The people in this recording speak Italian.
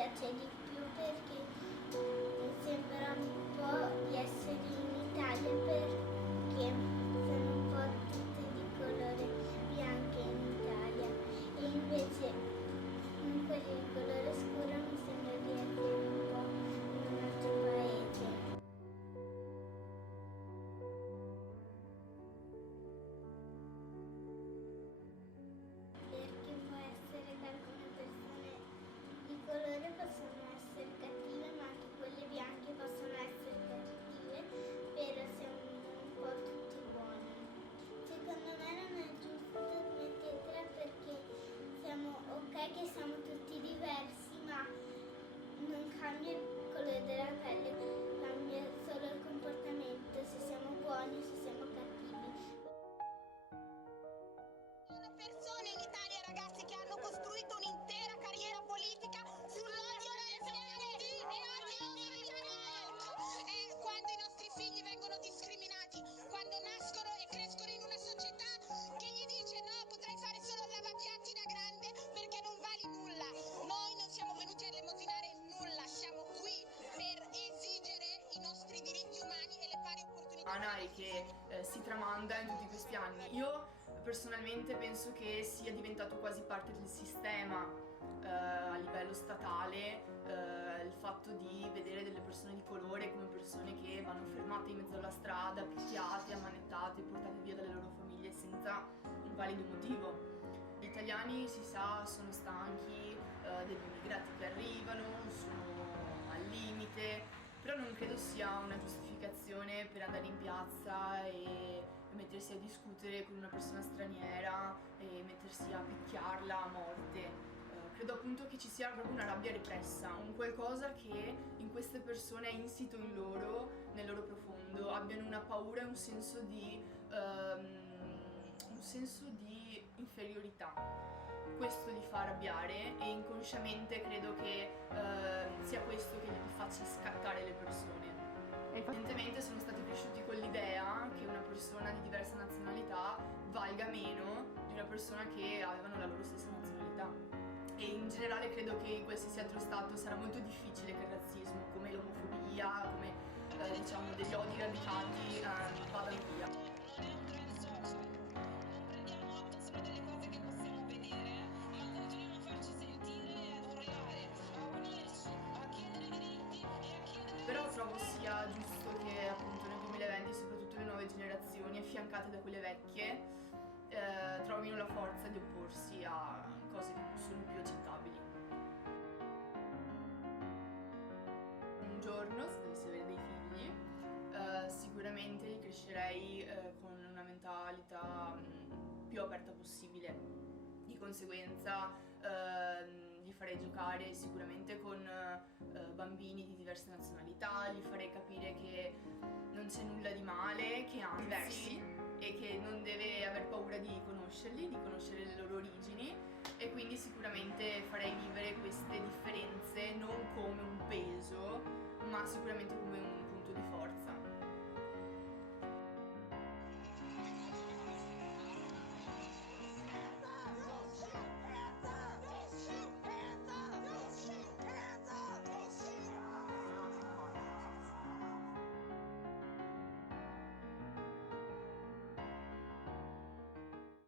piace di più perché sembra un po' di essere in Italia perché sono un po' tutte di colore bianco in Italia e invece quelli di colore scuro mi sembra di essere un po' in un altro paese. Perché può essere che alcune persone di colore possono essere cattive, ma anche quelle bianche possono essere cattive, però siamo un po' tutti buoni. Secondo me non è giusto smettetela perché siamo ok che siamo tutti diversi, ma non cambia il colore della pelle, cambia solo il comportamento, se siamo buoni o se siamo cattivi. Persone in Italia, ragazzi, che hanno costruito un'intera carriera politica sull'odio LGBT e odio quando i nostri figli vengono discriminati, quando nascono e crescono in una società che gli dice no, potrai fare solo il lavapiatti da grande perché non vali nulla. Noi non siamo venuti a elemosinare nulla, siamo qui per esigere i nostri diritti umani e le pari opportunità. E che si tramanda in tutti questi anni. Io personalmente penso che sia diventato quasi parte del sistema a livello statale il fatto di vedere delle persone di colore come persone che vanno fermate in mezzo alla strada, picchiate, ammanettate, portate via dalle loro famiglie senza un valido motivo. Gli italiani, si sa, sono stanchi degli immigrati che arrivano, sono al limite, però non credo sia una giustificazione per andare in piazza e mettersi a discutere con una persona straniera e mettersi a picchiarla a morte. Credo appunto che ci sia proprio una rabbia repressa, un qualcosa che in queste persone è insito in loro, nel loro profondo, abbiano una paura e un senso di inferiorità. Questo li fa arrabbiare e inconsciamente credo che sia questo che gli faccia scattare le persone. Evidentemente sono stati cresciuti con l'idea che una persona di diversa nazionalità valga meno di una persona che avevano la loro stessa nazionalità. E in generale credo che in qualsiasi altro stato sarà molto difficile che il razzismo, come l'omofobia, come diciamo degli odi radicati vadano via. Però trovo sia giusto che appunto nel 2020 soprattutto le nuove generazioni, affiancate da quelle vecchie, trovino la forza di opporsi a cose che non sono più accettabili. Un giorno, se dovessi avere dei figli, sicuramente li crescerei con una mentalità più aperta possibile. Di conseguenza li farei giocare sicuramente con bambini di diverse nazionalità, gli farei capire che non c'è nulla di male, che anzi, e che non deve aver paura di conoscerli, di conoscere le loro